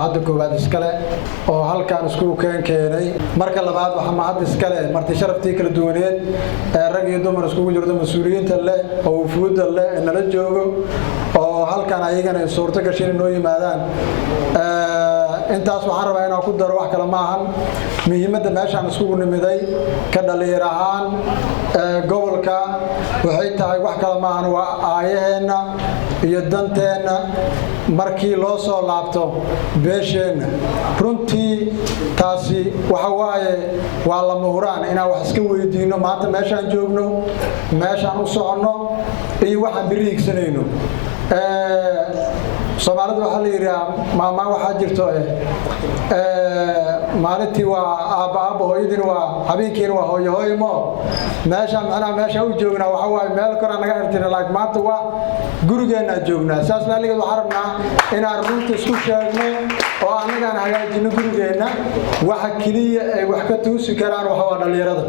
mahad koobaad iskale oo halkaan isku keenay marka labaad waxa mahad iskale marti sharaftii kala duwaneed rag iyo dumar isku jirto mas'uuliyiinta leh oo fuuda leh nala joogo oo halkaan ayagana suurto gashay inoo yimaadaan intaas waxaan rabaa inaan ku daro wax kale ma ahan muhiimadda meeshaan isku nimiday ka dhalinyar ahaan gobolka waxay tahay wax kale ma ahan waa aayaheena iyo danteena markii loo soo laabto beesheena runtii taasi waxa waaye waa la muhuraan inaan wax iska weydiino maanta meeshaan joogno meeshaan u socono iyo waxaan biriigsanayno Soomaalidu waxa la yiraahdaa maama waxa jirto maalintii waa aabba hooyadii waa habeenkii waa hooyo mo meesha u joognaa waxa waay meel kor anaga artina laakiin maanta waa gurigeena joognaa saas laaliga waxa rabnaa inaan runta isku sheegno oo anaga hagaajino gurigeena waxa kaliya ay wax ka tuusi karaan waxa waa dhalinyarada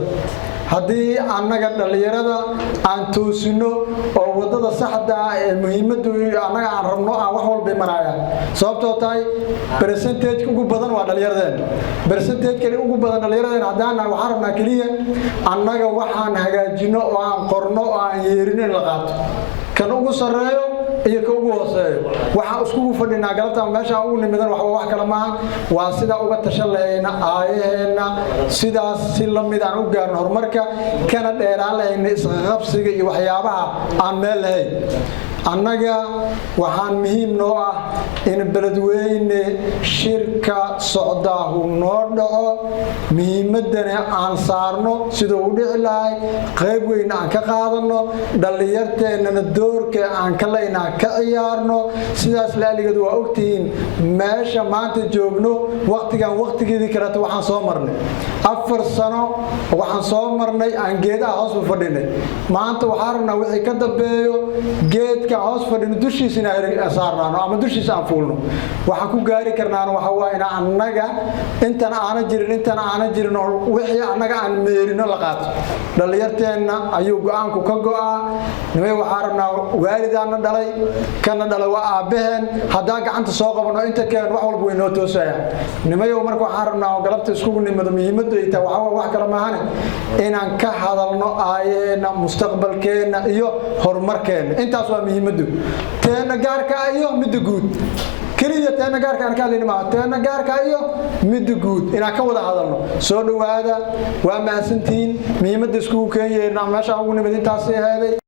haddii annaga dhalinyarada aan toosino oo wadada saxda ah ee muhiimaddu annaga aan rabno aan wax walba maraya sababtoo tahay percentage ugu badan waa dhalinyarada percentage kale ugu badan dhalinyarada hadaan waxa rabnaa kaliya annaga waxaan hagaajino oo aan qorno oo aan yeerino la qaato kan ugu sareeyo iyo ka ugu hooseeyo waxa isku fadhinaa galabta meesha ugu nimidan wax kala ma waa sida uga tashalayna aayaheena sidaas si lamid aan u gaarno horumarka kana dheeraan lahayn isqabsiga iyo waxyaabaha aan meel lahayn annaga waxaan muhiim noo ah in beledweyne shirka socdaahu noo dhaco muhiimadana aan saarno sida uu dhici lahay qayb weyn aan ka qaadano dhalinyarteena doorka aan ka leynaa ka ciyaarno sidaas laaligeed waa ogtiin meesha maanta joogno waqtigeedii kale waxaan soo marnay 4 sano waxaan soo marnay aan geedaha hoos u fadhinay maanta waxaan rabnaa wixii ka dambeeyo geed hoos fadhino dushiisina saarnaano ama dushiisa aan fuulno waxa ku gaari karnaan waxa waa in annaga intan aana jirin wixii annaga aan meerino la qaato dhalinyarteena ayuu go'aanku ka go'aa nimay waxa rabnaa waalidaana dhalay kana dhalay waa aabaheen hadaa gacanta soo qabano inta keen wax walba way noo toosaya nimay marka waxa rabnaa galabta isku nimado muhiimaddu ay tahay waxa wax kala maahan inaan ka hadalno aayeena mustaqbalkeena iyo horumarkeena intaas waa muhiim teena gaarka iyo mid guud kaliya teena gaarka aan ka hadlayno teena gaarka iyo mid guud inaan ka wada hadalno soo dhawaada waa maasantiin muhiimadda isku keenyeena meesha ugu nimid intaas ay heeday